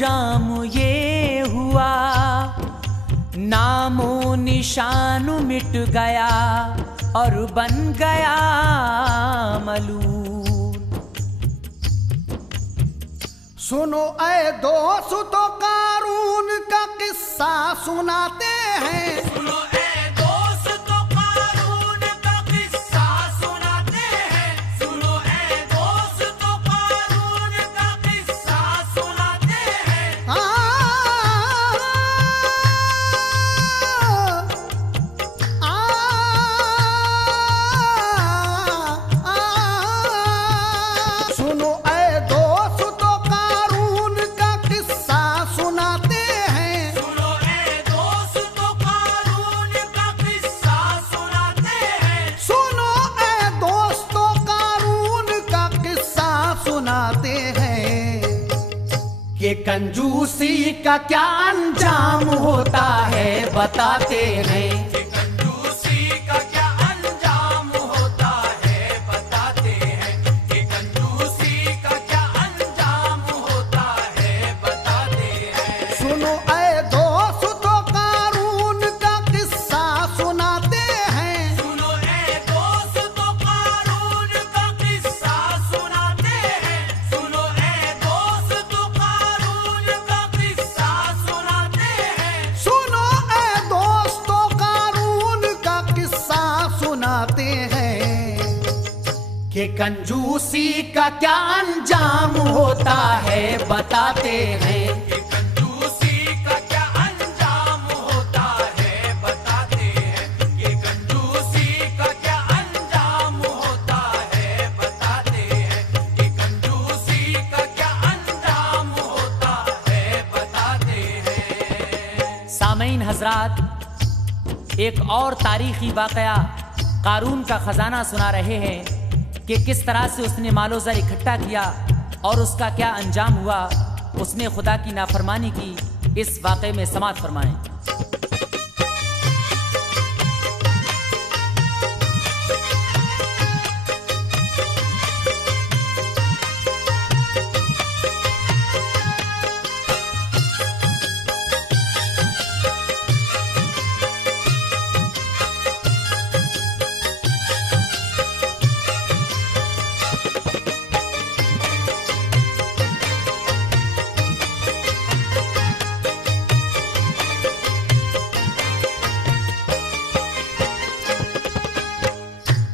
अंजाम ये हुआ, नामो निशान मिट गया और बन गया मलूल। सुनो ऐ दोस्तों, कारून का किस्सा सुनाते हैं। सुनो ऐ दोस्तों, कारून का किस्सा सुनाते हैं। सुनो ऐ दोस्तों, कारून का किस्सा सुनाते हैं। सुनो ऐ दोस्तों, कारून का किस्सा सुनाते हैं। सुनो ऐ दोस्तों, कारून का किस्सा सुनाते हैं। सुनो ऐ दोस्तों, कारून का किस्सा सुनाते हैं कि कंजूसी का क्या अंजाम होता है बताते हैं। कि कंजूसी का क्या अंजाम होता है बताते हैं। कि कंजूसी का क्या अंजाम होता है बताते हैं। सुनो ऐ दोस्तों, कारून का किस्सा सुनाते हैं। सुनो ऐ दोस्तों, कारून का किस्सा सुनाते हैं। सुनो ऐ दोस्तों, कारून का किस्सा सुनाते हैं। सुनो ऐ दोस्तों, कारून का किस्सा सुनाते हैं कि कंजूसी का क्या अंजाम होता है बताते हैं। कि कंजूसी का क्या अंजाम होता है बताते हैं। कि कंजूसी का क्या अंजाम होता है बताते हैं। कि कंजूसी का क्या अंजाम होता है बताते हैं। सामईन हजरात, एक और तारीखी वाकया कारून का खजाना सुना रहे हैं कि किस तरह से उसने मालो ज़र इकट्ठा किया और उसका क्या अंजाम हुआ। उसने खुदा की नाफरमानी की। इस वाकये में समाअत फरमाएं।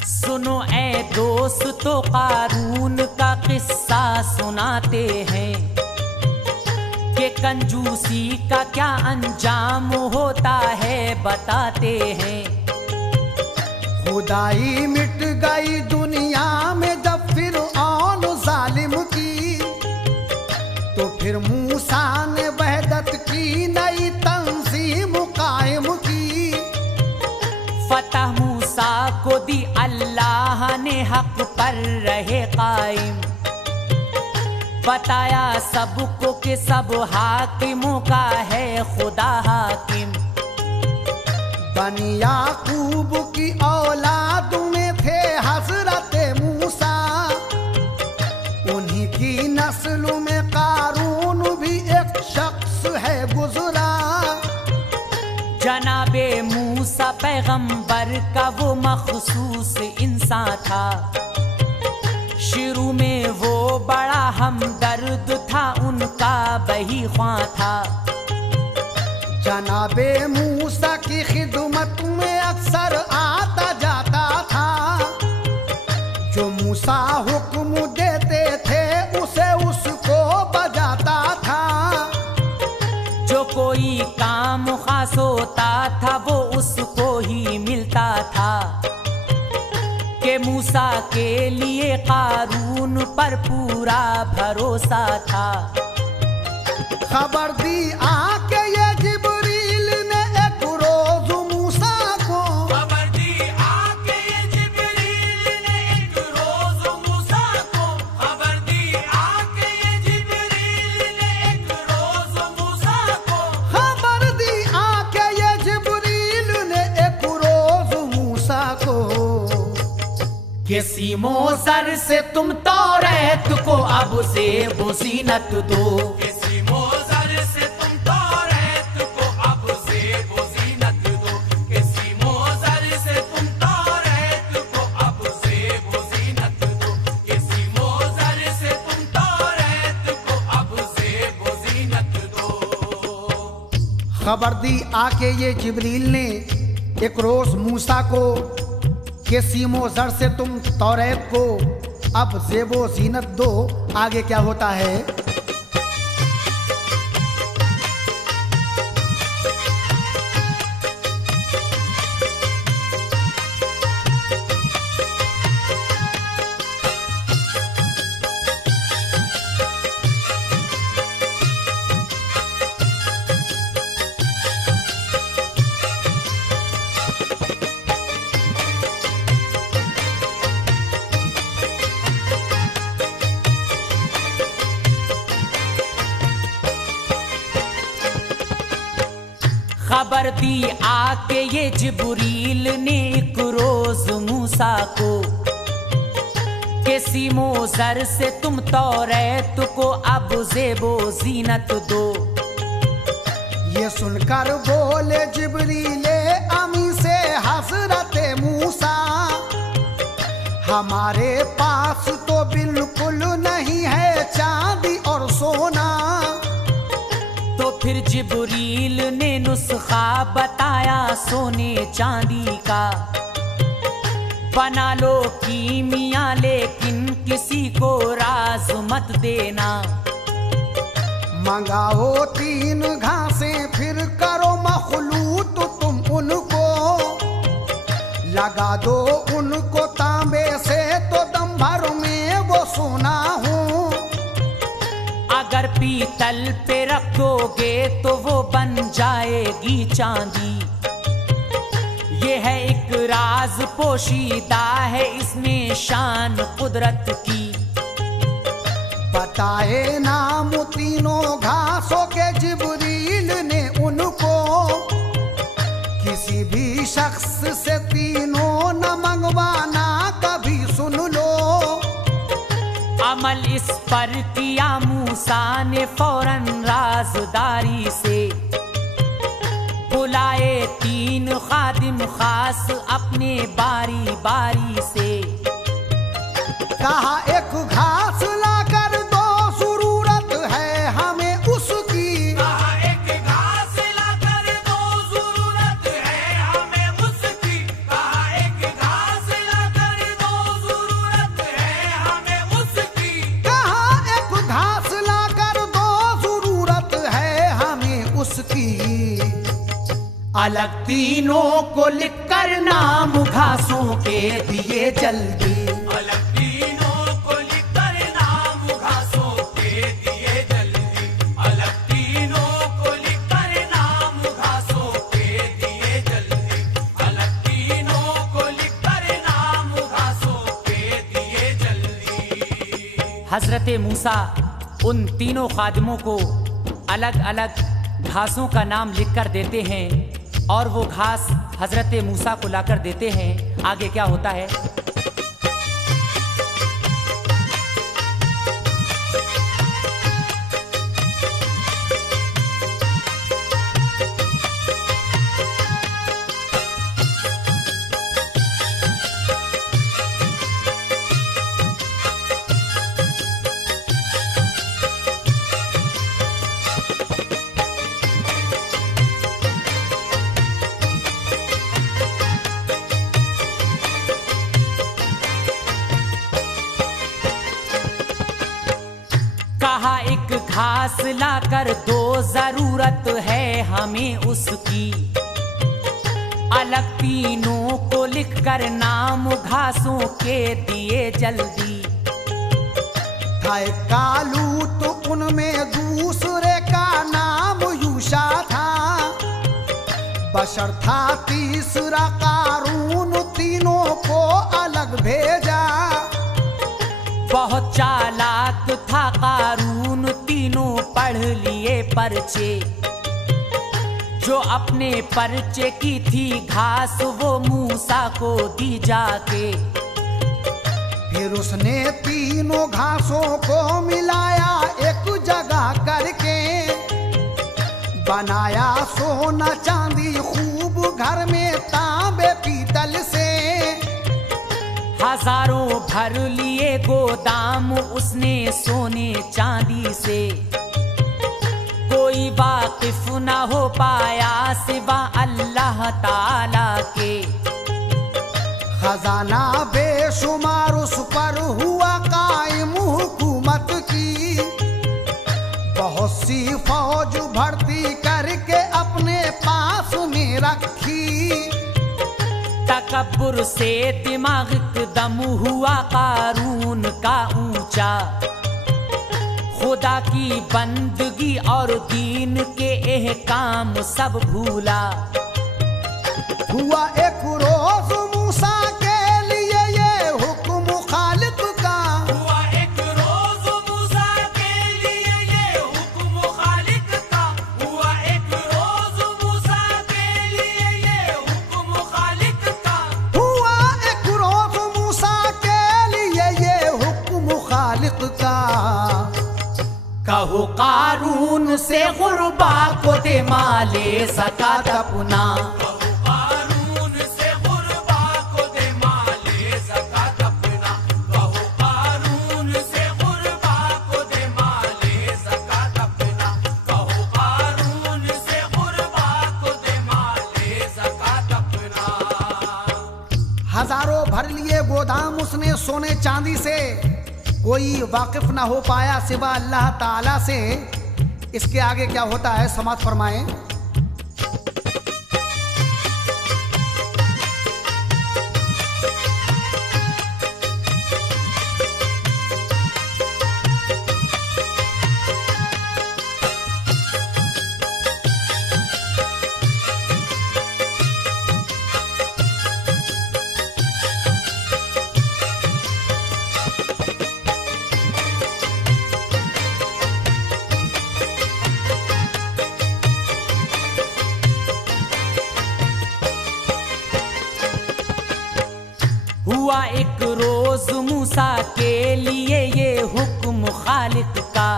सुनो ऐ दोस्तों, कारून का किस्सा सुनाते हैं कि कंजूसी का क्या अंजाम होता है बताते हैं। खुदाई मिट गई दुनिया में जब फिरऔन जालिम की, तो फिर मूसा ने वहदत की नई तंजीम कायम की। फतह मूसा को दी अल्लाह ने हक पर रहे कायम। बताया सबको कि सब हाकिमों का है खुदा हाकिम। बनी याकूब की औलाद में थे हजरत मूसा, उन्हीं की नस्ल में कारून भी एक शख्स है गुजरा। जनाबे मूसा पैगंबर का वो मखसूस इंसान था। शुरू में वो बड़ा हमदर्द था, उनका बही ख्वां था। जनाबे मूसा की खिदमत में अक्सर आता जाता था। जो मूसा हुक्म देते थे उसे उसको बजाता था। जो कोई काम खास होता था वो उसको ही मिलता था। कि मूसा के लिए कारून पर पूरा भरोसा था। खबर दी आके ये जिब्रील ने एक रोज मूसा को। खबर दी आके ये जिब्रील ने एक रोज मूसा को। खबर दी आके ये जिब्रील ने एक रोज मूसा को। खबर दी आके ये जिब्रील ने एक रोज मूसा को। किसी मोज़र से तुम तौरात को अब से बुसीनत दो। किसी मोज़र खबर दी आके ये जिब्रील ने एक रोज मूसा को कि सीमो जर से तुम तौरेत को अब ज़ेबो जीनत दो। आगे क्या होता है? खबर दी आके ये जिब्रील ने एक रोज मूसा को कि सीमो जर से तुम तौरेत को अब ज़ेबो जीनत दो। ये सुनकर बोले जिब्रीले अमी से हजरत मूसा, हमारे पास तो बिल्कुल नहीं है चांदी और सोना। तो फिर जिब्रील ने नुस्खा बताया सोने चांदी का, बना लो कीमिया लेकिन किसी को राज मत देना। मंगाओ 3 घासें फिर करो मखलूत तुम उनको, लगा दो उनको तांबे से तो दम भर में वो सोना हो। अगर पीतल पे रखोगे तो वो बन जाएगी चांदी। ये है एक राज पोशीदा है इसमें शान कुदरत की। बताए नाम तीनों घासों के जिब्रील ने उनको, किसी भी शख्स से तीनों न मंगवाना कभी सुन लो। अमल इस पर किया मूसा ने फौरन राजदारी से, बुलाए 3 खादिम खास अपने बारी बारी से। कहा एक घास लाकर दो जरूरत है हमें उसकी, कहा एक घास लाकर दो जरूरत है हमें उसकी, कहा एक घास लाकर दो जरूरत है हमें उसकी, कहा एक घास लाकर दो जरूरत है हमें उसकी। अलग तीनों को लिख कर नाम घासों के दिए जल्दी। अलग तीनों को लिखकर नाम घासों के दिए जल्दी, अलग तीनों को लिखकर नाम घासों के दिए जल्दी, अलग तीनों को लिखकर नाम घासों के दिए जल्दी। हजरत मूसा उन तीनों खादिमों को अलग अलग घासों का नाम लिखकर देते हैं और वो घास हजरत मूसा को लाकर देते हैं। आगे क्या होता है? कहा एक घास लाकर दो जरूरत है हमें उसकी, अलग तीनों को लिखकर नाम घासों के दिए जल्दी। था एक कालूत उनमें दूसरे का नाम यूशा था, बशर था तीसरा कारून, तीनों को अलग भेजा। बहुत चालाक था कारून, तीनों पढ़ लिए पर्चे। जो अपने पर्चे की थी घास वो मूसा को दी जाके। फिर उसने तीनों घासों को मिलाया एक जगह करके, बनाया सोना चांदी खूब घर में तांबे पीतल से। हजारों भर लिए गोदाम उसने सोने चांदी से। कोई कोई वाकिफ ना हो पाया सिवा अल्लाह ताला के। खजाना बेशुमार उस पर हुआ कायम हुकूमत की, बहुत सी फौज भर्ती करके अपने पास में रखी। तकब्बुर से दिमाग एकदम हुआ कारून का ऊंचा, खुदा की बंदगी और दीन के एहकाम सब भूला। हुआ एक रोज मूसा के लिए ये हुक्म खालिक का, हुआ एक रोज मूसा के लिए ये हुक्म खालिक का, हुआ एक रोज मूसा के लिए ये हुक्म खालिक का, हुआ एक रोज मूसा के लिए ये हुक्म खालिक का। कहो कारून से गुरबा को दे माले ज़कात अपना। कारून से गुरबा को दे माले ज़कात अपना, कहो कारून से गुरबा को दे माले ज़कात अपना, कहो कारून से गुरबा को दे माले ज़कात अपना। हजारों भर लिए गोदाम उसने सोने चांदी से, कोई वाकिफ ना हो पाया सिवा अल्लाह ताला से। इसके आगे क्या होता है समाज फरमाएं। हुआ एक रोज मूसा के लिए ये हुक्म खालिक का,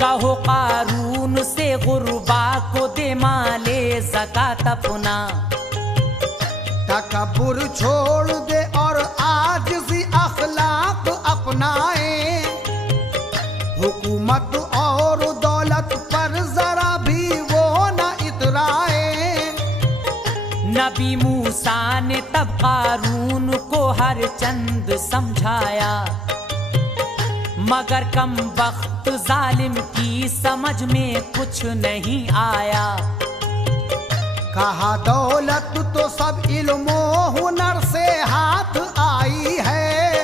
कहो कारून से गुरबा को दे माले ज़कात अपना। तकब्बुर छोड़ दे और आजिज़ी अखलाक अपनाए, हुकूमत और दौलत पर जरा भी वो न इतराए। नबी मूसा ने तब कारून को हर चंद समझाया, मगर कम वक्त जालिम की समझ में कुछ नहीं आया। कहा दौलत तो सब इल्मो हुनर से हाथ आई है,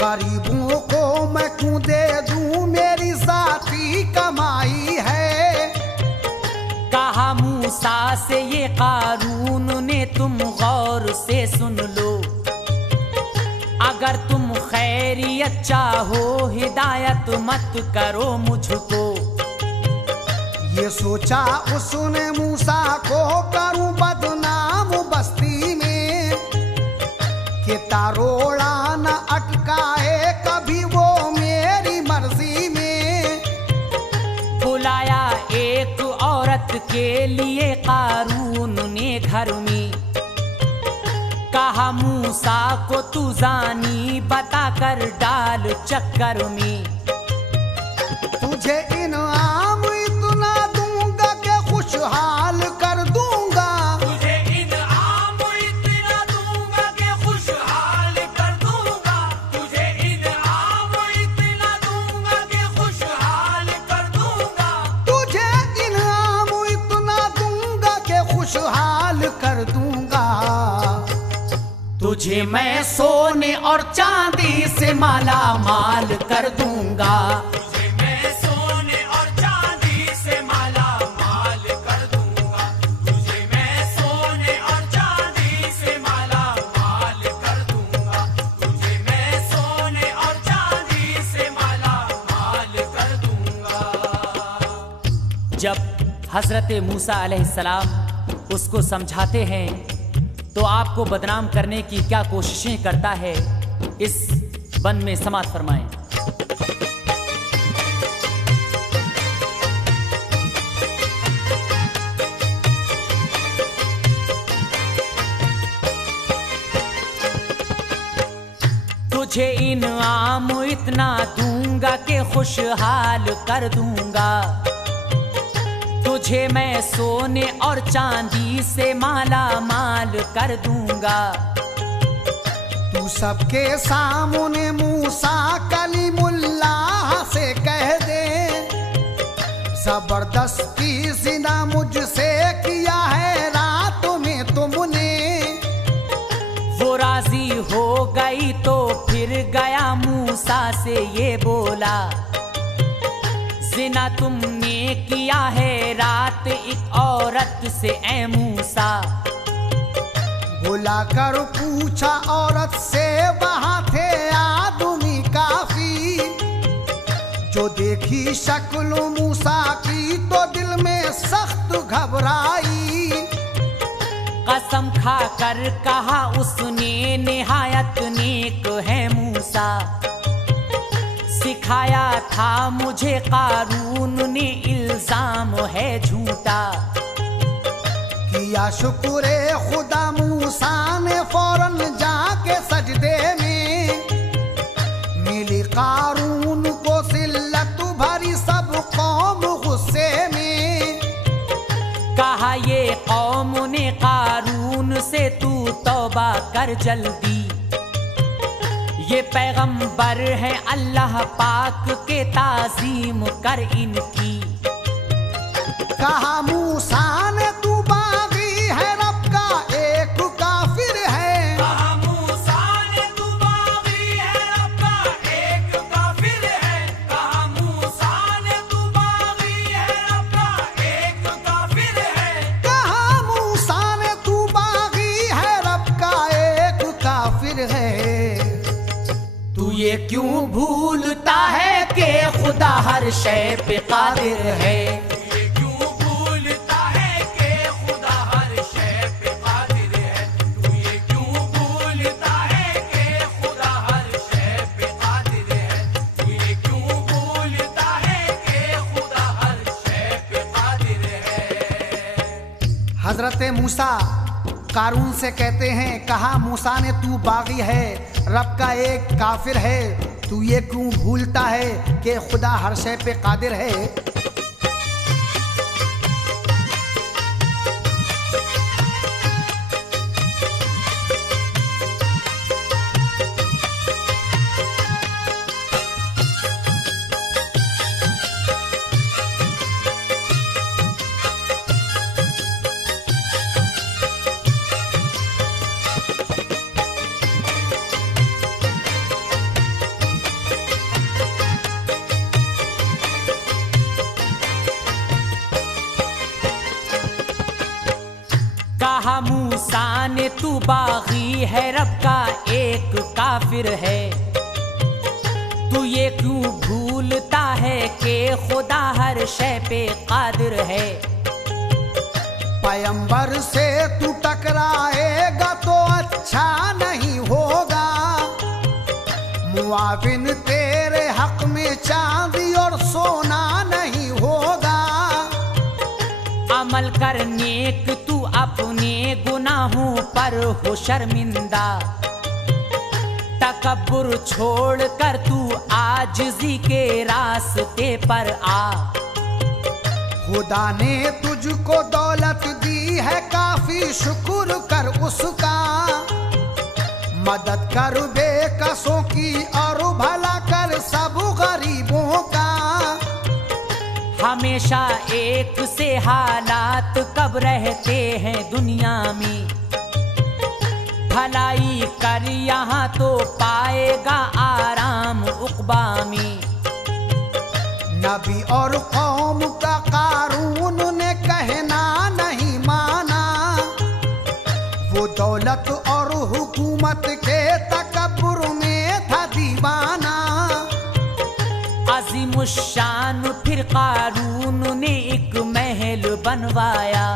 गरीबों को मैं क्यों दे दूं, मेरी जाती कमाई है। कहा मूसा से ये कारून ने तुम गौर से सुन लो, अगर तुम खैरियत चाहो हिदायत मत करो मुझको। ये सोचा उसने मूसा को करूं बदनाम बस्ती में, कि तारोड़ा न अटकाए कभी वो मेरी मर्जी में। बुलाया एक औरत के लिए कारून ने घर में, कहा मूसा को तू जानी बता कर डाल चक्कर में। तुझे इनाम इतना दूंगा कि खुशहाल कर दूंगा, तुझे इनाम इतना दूंगा कि खुशहाल कर दूंगा, तुझे इनाम इतना दूंगा कि खुशहाल कर दूंगा, तुझे इनाम इतना दूंगा कि खुशहाल कर दूंगा। तुझे मैं सोने और चांदी से माला माल कर दूंगा। तुझे मैं सोने और चांदी से माला माल कर दूंगा, तुझे मैं सोने और चांदी से माला माल कर दूंगा, तुझे मैं सोने और चांदी से माला माल कर दूंगा। जब हजरत मूसा अलैहिस्सलाम उसको समझाते हैं तो आपको बदनाम करने की क्या कोशिशें करता है, इस बंद में समाअत फरमाएं। तुझे इनाम इतना दूंगा दूंगा कि खुशहाल कर दूंगा। तुझे मैं सोने और चांदी से माला माल कर दूंगा। तू सबके सामने मूसा कलीमुल्लाह से कह दे, जबरदस्ती जिना मुझसे किया है रात में तुमने। वो राजी हो गई तो फिर गया मूसा से ये बोला, जिना तुमने किया है रात एक औरत से ए मूसा। बुलाकर पूछा औरत से, वहां थे आदमी काफी। जो देखी शक्ल मूसा की तो दिल में सख्त घबराई। कसम खाकर कहा उसने निहायत नेक है मूसा। सिखाया था मुझे कारून ने इल्जाम है झूठा। किया शुक्र खुदा मूसा ने फौरन जाके सजदे में। मिली कारून को जिल्लत भरी सब कौम गुस्से में। कहा ये कौम ने कारून से तू तौबा कर जल्दी। ये पैगंबर है अल्लाह पाक के ताजीम कर इनकी। कहा मूसा ने तू बागी है रब का एक काफिर है। कहा मूसा ने तू बागी है रब का एक काफिर है। कहा मूसा ने तू बागी है रब का एक काफिर है। कहा मूसा ने तू बागी है रब का एक काफिर है। तू ये क्यों भूलता है कि खुदा हर शय पे कादिर है। ये क्यों भूलता है कि खुदा हर शय पे कादिर है। तू ये क्यों भूलता है कि खुदा हर शय पे कादिर है। तू ये क्यों भूलता है कि खुदा हर शय पे कादिर है। हजरत मूसा कारून से कहते हैं, कहा मूसा ने तू बागी है रब का एक काफिर है। तू ये क्यों भूलता है कि खुदा हर शय पे कादिर है। कहा मूसा ने तू बागी है रब का एक काफिर है। तू ये क्यों भूलता है कि खुदा हर शय पे कादिर है। पैगंबर से तू टकराएगा तो अच्छा नहीं होगा। मुआविन तेरे हक में चांदी और सोना नहीं होगा। अमल कर नेक तू अपने गुनाहों पर हो शर्मिंदा। तकब्बुर छोड़ कर तू आजिज़ी के रास्ते पर आ। खुदा ने तुझको दौलत दी है काफी शुक्र कर उसका। मदद कर बेकसों की और भला कर सब गरीबों का। हमेशा एक से हालात कब रहते हैं दुनिया में। भलाई कर यहाँ तो पाएगा आराम उक़बा में। नबी और कौम का कारून ने कहना नहीं माना। वो दौलत और हुकूमत के तकब्बुर में था दीवाना। अज़ीमुश्शान फिर कारून ने एक महल बनवाया।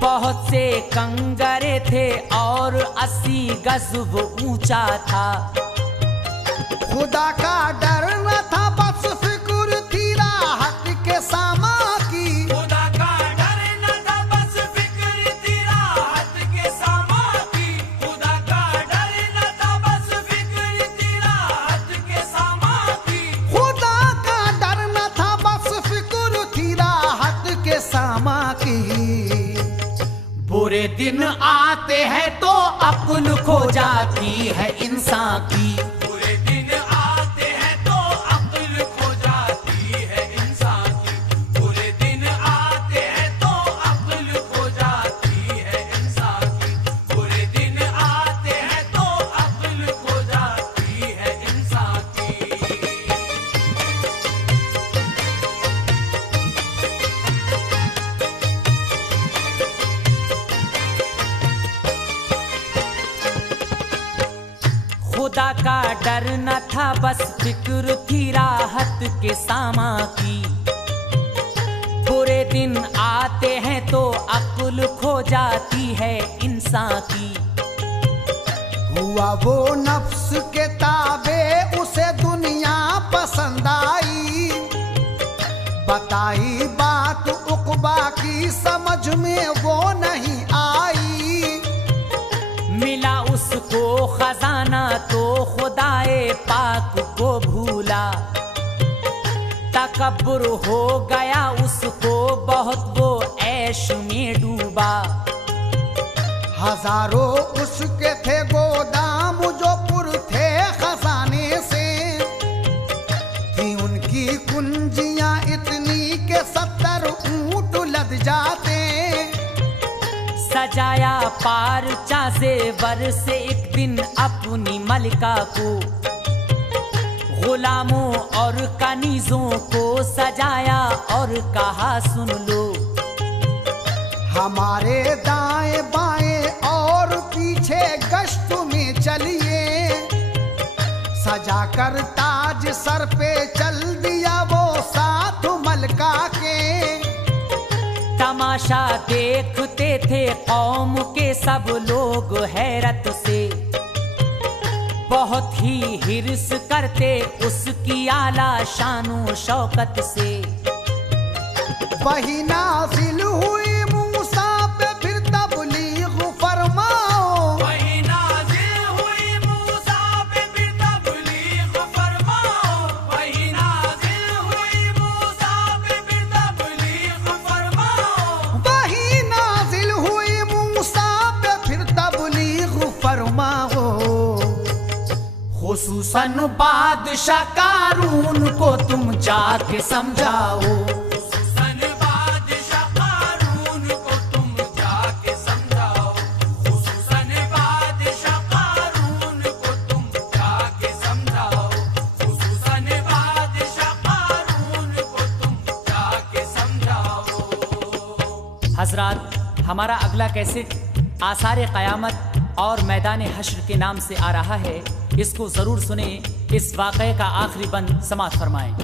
बहुत से कंगरे थे और 80 गज वो ऊंचा था। खुदा का डर न था बस फिक्र थी राहत के सामा की। खुदा का डर न था बस फिक्र थी राहत के सामा की। खुदा का डर न था बस फिक्र थी राहत के सामा बुरे दिन आते हैं तो अक्ल खो जाती है इंसान की। बुरे दिन आते हैं तो अक्ल खो जाती है इंसान की। बुरे दिन आते हैं तो अक्ल खो जाती है इंसान की। बुरे दिन आते हैं तो अक्ल खो जाती है इंसान की। खुदा का डर न था, बस फिक्र थी राहत के सामा की। बुरे दिन आते हैं तो अक्ल खो जाती है इंसान की। हुआ वो नफ्स के ताबे, उसे दुनिया पसंद आई। बताई बात उकबा की, समझ में वो नहीं आई। मिला उसको खजाना तो खुदाए पाक को भूला। तकब्बुर हो गया उसको बहुत, वो ऐश में डूबा। हजारों उसके थे गोदाम जो पुर थे खजाने से। थी उनकी कुंजियां इतनी के 70 ऊंट लद जाते। सजाया पारचा ज़ेवर से एक दिन अपनी मलिका को। गुलामों और कनीजों को सजाया और कहा सुन लो। हमारे दाएं बाएं और पीछे गश्त में चलिए। सजाकर ताज सर पे चल दिया वो साथ मलका के। तमाशा देखते थे कौम के सब लोग हैरत से। बहुत ही हिर्स करते उसकी आला शानो शौकत से। वही नाज़िल हुई मूसा पे फिर तबलीग फरमाओ। वही नाज़िल हुई मूसा पे फिर तबलीग फरमाओ। वही नाज़िल हुई मूसा पे फिर तबलीग फरमाओ। वही नाज़िल हुई मूसा पे फिर तबलीग फरमाओ। खुसूसन बादशाह कारून को तुम जाके समझाओ। सन बादशाह कारून को तुम जाके समझाओ। खुसूसन बादशाह कारून को तुम जाके समझाओ। खुसूसन बादशाह कारून को तुम जाके समझाओ। हजरात, हमारा अगला कैसेट आसार क़यामत और मैदान हश्र के नाम से आ रहा है। इसको जरूर सुने। इस वाक़े का आखिरी बंद समाप्त फरमाएं।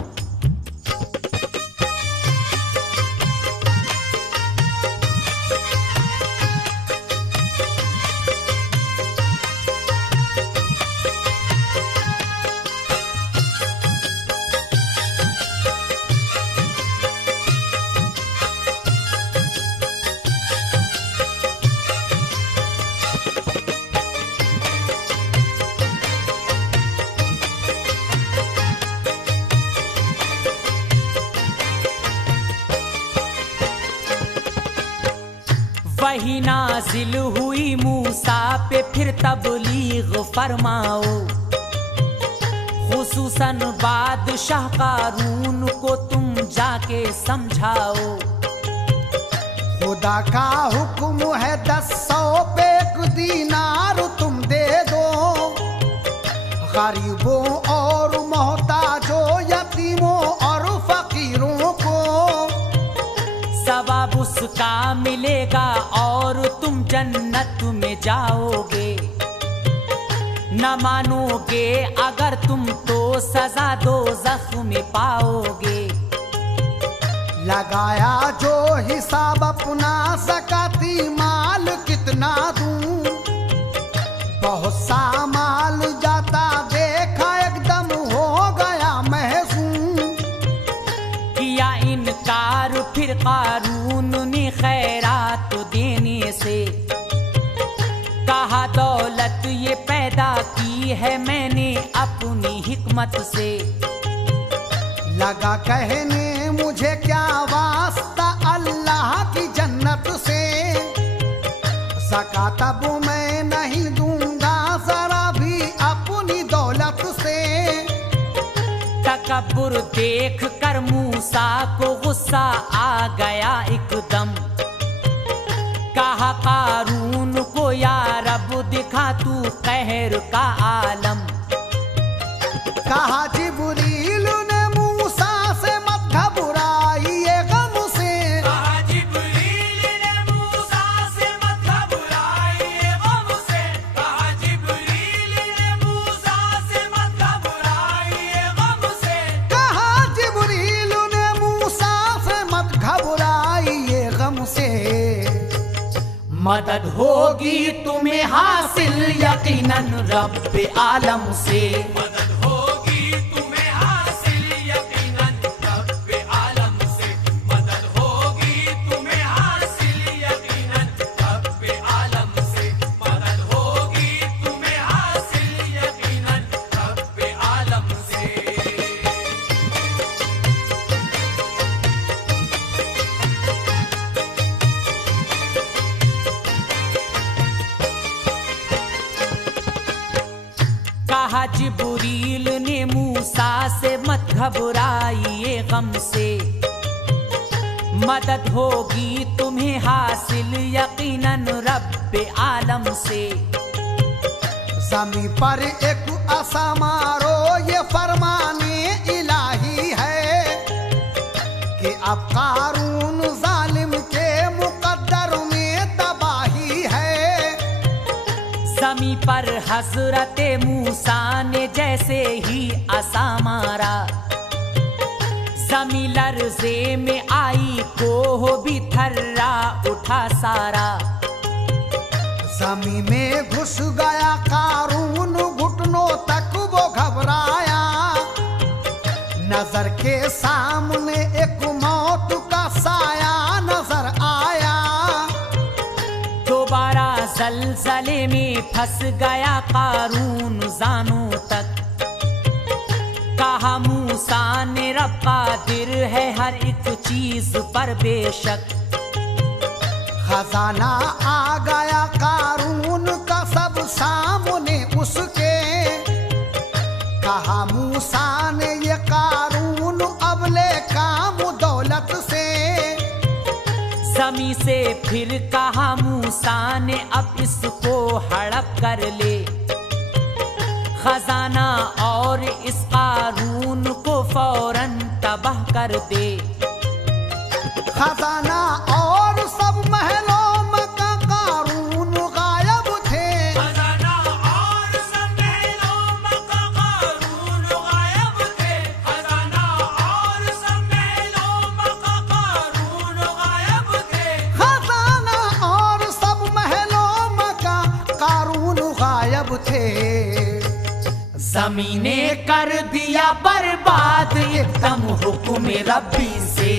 वही नाजिल हुई मूसा पे फिर तबलीग फरमाओ। खुसूसन बादशाह कारून को तुम जाके समझाओ। खुदा का हुक्म है 10 पे 1 दीनार तुम दे दो। गरीबों और मोहताजों, यतीमों और फकीरों को सवाब उसका मिलेगा और तुम जन्नत में जाओगे। न मानोगे अगर तुम तो सजा दोज़ख में पाओगे। लगाया जो हिसाब अपना, ज़काती माल कितना दूं। बहुत सा माल जाता देखा एकदम हो गया महज़ूम। किया इनकार फिर कारून ने खैरात देने से। कहा दौलत ये पैदा की है मैंने अपनी हिकमत से। लगा कहने मुझे क्या वास्ता अल्लाह की जन्नत से। कहा तब मैं नहीं दूंगा जरा भी अपनी दौलत से। तकब्बुर देख कर मूसा को गुस्सा आ गया एकदम। कहा कारून को या रब दिखा तू कहर का आलम। कहा जिब्रील ने मूसा से मत घबराइए गम से। कहा जिब्रील ने मूसा से मत घबराइए गम से। कहा जिब्रील ने मूसा से मत घबराइए गम से। कहा जिब्रील ने मूसा से मत घबराइए गम से। मदद होगी तुम्हें हासिल यकीनन रब्बे आलम से। मदद होगी तुम्हें हासिल यकीनन रब्बे आलम से। मदद होगी तुम्हें हासिल यकीनन रब्बे आलम से। मदद होगी तुम्हें हासिल यकीनन रब्बे आलम से। कहा जिब्रील ने मूसा से मत घबराइए गम से। मदद होगी तुम्हें हासिल यकीनन रब्बे आलम से। जमी पर एक असमारो ये फरमाने इलाही है कि अब कारून जालिम के मुकद्दर में तबाही है। जमी पर हजरत मूसा ने जैसे ही असा मारा। जमी लर्जे में आई कोह भी थर्रा उठा सारा। जमी में घुस गया कारून घुटनों तक वो घबराया। नजर के सामने एक मौत का साया नजर आया। दोबारा जलजले में फंस गया कारून जानों तक। कहा मूसा ने रब कादिर है हर एक चीज पर बेशक। खजाना आ गया कारून का सब सामने उसके। कहा मूसा ने ये कारून अब ले काम दौलत से। जमी से फिर कहा मूसा ने अब इसको हड़प कर ले। खजाना और इस कारून को फौरन तबाह कर दे। खजाना और सब महलों में का कारून गायब थे। खजाना और सब महलों में का कारून गायब थे। खजाना और सब महलों में का कारून गायब थे। खजाना और सब महलों में का कारून गायब थे। जमीने कर दिया बर्बाद एकदम हुक्म रब्बी से।